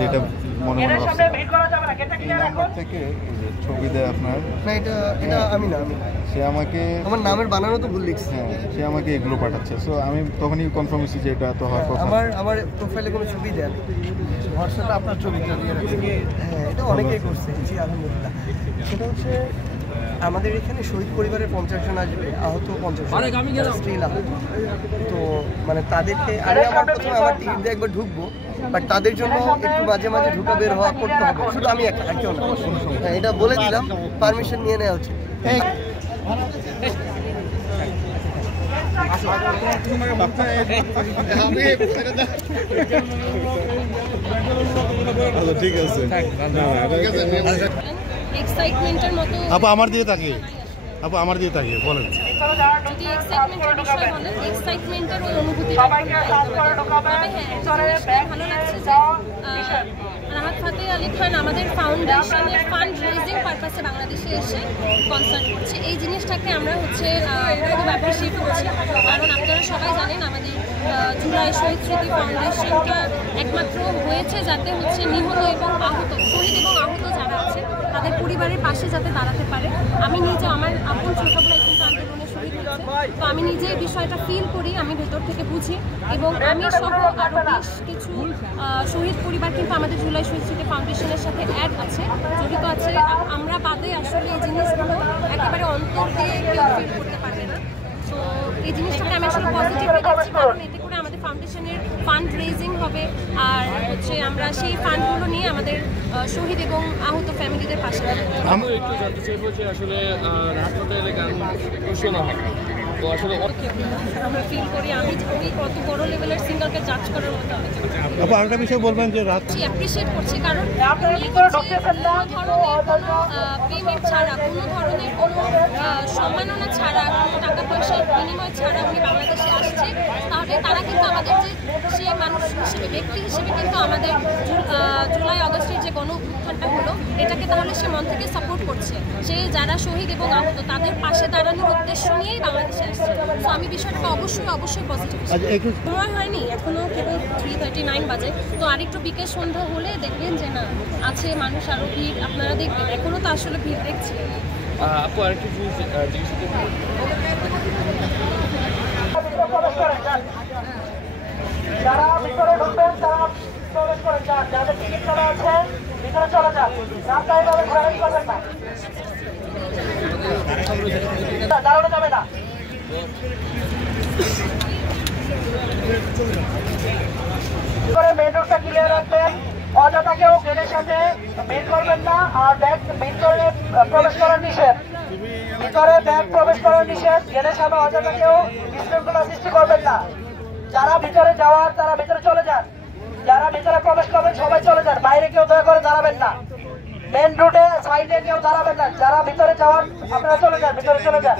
যেটা মনে থেকে ছবি দেয় আপনার না, এটা আমি না, সে আমাকে আমার নামের বানানো তো ভুল লিখছে। হ্যাঁ, সে আমাকে এগুলো পাঠাচ্ছে। সো আমি তখনই কনফার্ম হয়েছি যে এটা তো হওয়ার কথা। আমার প্রোফাইলে কোনো ছবি দেন, হোয়াটসঅ্যাপে আপনার ছবিটা দিয়ে রাখছি। হ্যাঁ, এটা অনেকেই করছে। জি আলহামদুলিল্লাহ। সেটা হচ্ছে আমাদের এখানে শহীদ পরিবারের 50 জন আসবে, আহত 50 জন, স্টিল আহত। তো মানে তাদেরকে আমার প্রথমে আমার টিকিট দিয়ে একবার ঢুকবো, বাট তাদের জন্য একটু মাঝে মাঝে ঢুকা বের হওয়া করতে হবে। শুধু আমি কেউ না। হ্যাঁ, এটা বলে দিলাম, পারমিশন নিয়ে নেওয়া উচিত। ঠিক আছে, এক্সাইটমেন্টের মতো আপু আমার দিয়ে তাকিয়ে, আপু আমার দিয়ে তাকিয়ে বলেন। যদি এক্সাইটমেন্টের বিষয় বলেন, এক্সাইটমেন্টের ওই অনুভূতি তবে হ্যাঁ, ভালো লাগছে যে রাহাত ফাতেহ আলী খান আমাদের ফাউন্ডেশনের ফান্ড রেজিং পারপাসে বাংলাদেশে এসে কনসার্ট করছে। এই জিনিসটাকে আমরা হচ্ছে খুব অ্যাপ্রিসিয়েট করছি, কারণ আপনারা সবাই জানেন আমাদের জুলাই শহীদ স্মৃতি ফাউন্ডেশনটা একমাত্র হয়েছে যাতে হচ্ছে নিহত এবং আহত, শহীদ এবং আহত যারা আছে তাদের পরিবারের পাশে যাতে দাঁড়াতে পারে। আমি নিজে আমার আপন ছোট ভাই কিন্তু আন্দোলনে শহীদ হয়েছে, তো আমি নিজে এই বিষয়টা ফিল করি, আমি ভেতর থেকে বুঝি, এবং আমি সহ আরও বেশ কিছু শহীদ পরিবার কিন্তু আমাদের জুলাই শহীদ স্মৃতি ফাউন্ডেশনের সাথে অ্যাড আছে, জড়িত আছে। আমরা বাদে আসলে এই জিনিসগুলো একেবারে অন্তর দিয়ে কেউ ফিল করতে পারবে না। তো এই জিনিসটাকে আমি আসলে পজিটিভলি দেখছি, কারণ এতে করে আমাদের ফাউন্ডেশনের ফান্ড রেজিং হবে, আর হচ্ছে আমরা সেই ফান্ডগুলো নিয়ে আমাদের শহীদ এবং আহত ফ্যামিলিদের পাশে থাকবো। আমি একটু জানতে চাইবো যে আসলে রাহাত ফাতেহ আলী গান শোনা হয়, তো আসলে আমরা ফিল করি আমি কত বড় লেভেলের সিঙ্গারকে জাজ করার মতো আমি আপু আরেকটা বিষয় বলবেন যে রাত অ্যাপ্রিসিয়েট করছি, কারণ পেমেন্ট ছাড়া, কোনো ধরনের কোনো সম্মাননা ছাড়া, কোনো টাকা পয়সার বিনিময় ছাড়া উনি বাংলাদেশে আসছে, তাহলে তারা কিন্তু আমাদের যে সে মানুষ হিসেবে, ব্যক্তি হিসেবে কিন্তু আমাদের জুলাই আগস্টের যে গণ উত্থানটা হলো এটাকে তাহলে সে মন থেকে সাপোর্ট করছে। সে যারা শহীদ এবং আহত তাদের পাশে দাঁড়ানোর উদ্দেশ্য নিয়েই বাংলাদেশে আসছে। তো আমি বিষয়টাকে অবশ্যই পজিটিভ। সময় হয়নি, এখনো কেবল 3:39 বাজে, তো আরেকটু বিকেল সন্ধ্যা হলে দেখবেন যে না আছে মানুষ, আরও ভিড় আপনারা দেখবেন, এখনো তো আসলে ভিড় দেখছি। আপু আরেকটু জিনিস জিজ্ঞেস করতে যারা ভিতরে ঢুকবেন তারা প্রবেশ করে যান, যাদের টিকিট করা আছে ভিতরে চলে যান, রাস্তায় ভাবে ঘোরাঘুরি করবেন না, দাঁড়ানো যাবে না। মেন রোডটা ক্লিয়ার রাখবেন, অযথা কেউ গেটের সাথে বের করবেন না, আর ব্যাগ ভিতরে প্রবেশ করার নিষেধ, ভিতরে ব্যাগ প্রবেশ করার নিষেধ, গেটের সামনে অযথা কেউ বিশৃঙ্খলা সৃষ্টি করবেন না। যারা ভিতরে যাওয়ার তারা ভিতরে চলে যান, যারা ভিতরে প্রবেশ করবেন সবাই চলে যান, বাইরে কেউ দয়া করে দাঁড়াবেন না, মেন রোডে সাইডে কেউ দাঁড়াবেন না, যারা ভিতরে যাওয়ার আপনারা চলে যান, ভিতরে চলে যান।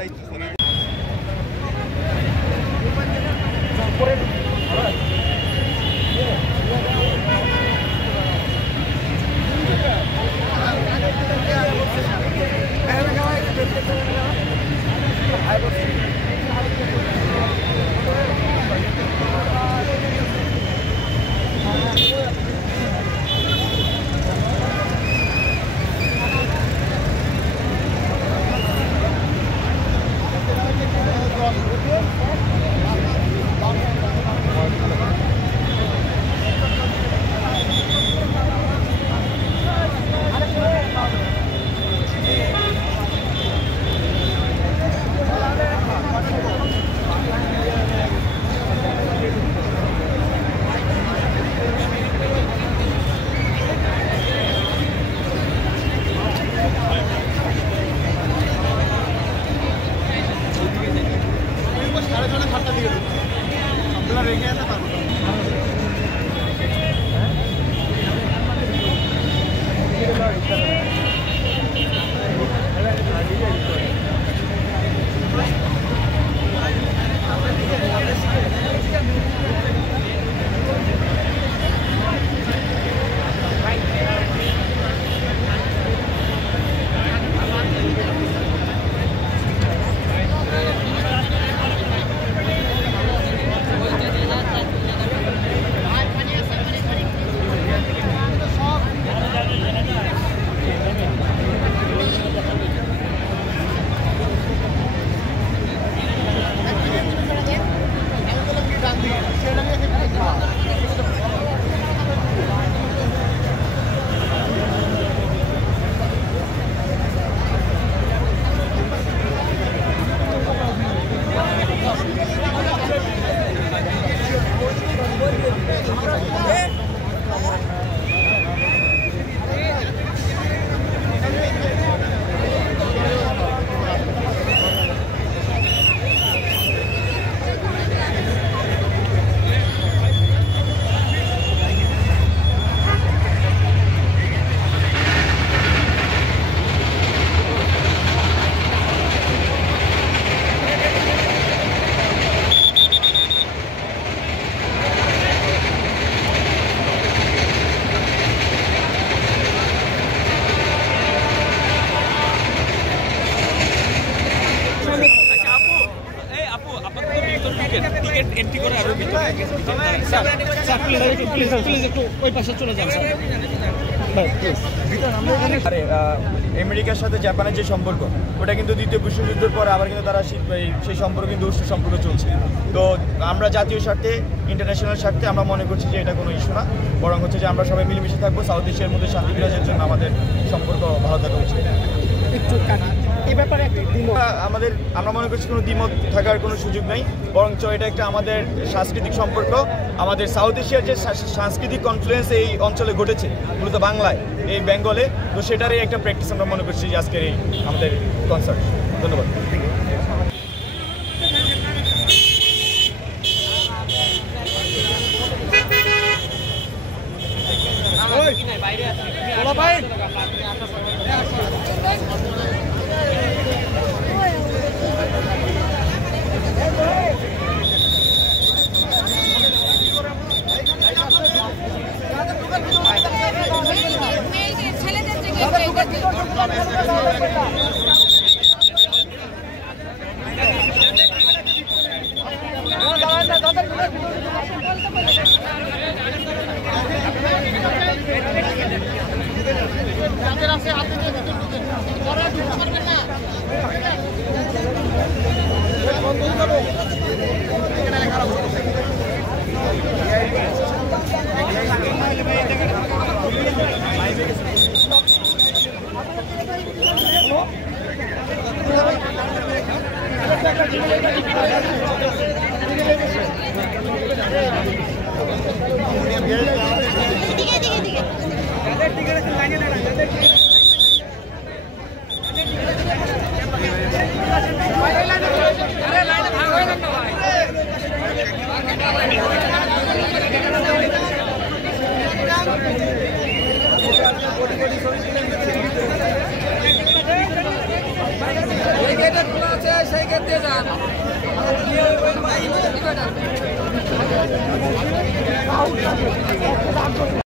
এন্ট্রি করে আরো ভিতরে স্যার প্লিজ একটু ওই পাশে চলে যান স্যার। আরে আমেরিকার সাথে জাপানের যে সম্পর্ক ওটা কিন্তু দ্বিতীয় বিশ্বযুদ্ধের পর আবার কিন্তু তারা সেই সম্পর্ক কিন্তু উষ্ণ সম্পর্ক চলছে। তো আমরা জাতীয় স্বার্থে ইন্টারন্যাশনাল স্বার্থে আমরা মনে করছি যে এটা কোনো ইস্যু না, বরং হচ্ছে যে আমরা সবাই মিলেমিশে থাকবো। সাউথ এশিয়ার মধ্যে শান্তি বিরাজের জন্য আমাদের সম্পর্ক ভালো থাকা উচিত। আমরা মনে করছি কোনো দ্বিমত থাকার কোনো সুযোগ নেই, বরঞ্চ এটা একটা আমাদের সাংস্কৃতিক সম্পর্ক। আমাদের সাউথ এশিয়ার যে সাংস্কৃতিক কনফ্লুয়েন্স এই অঞ্চলে ঘটেছে মূলত বাংলায়, এই বেঙ্গলে, তো সেটারই একটা প্র্যাকটিস আমরা মনে করছি যে আজকের এই আমাদের কনসার্ট। ধন্যবাদ। সেই ক্ষেত্রে যান।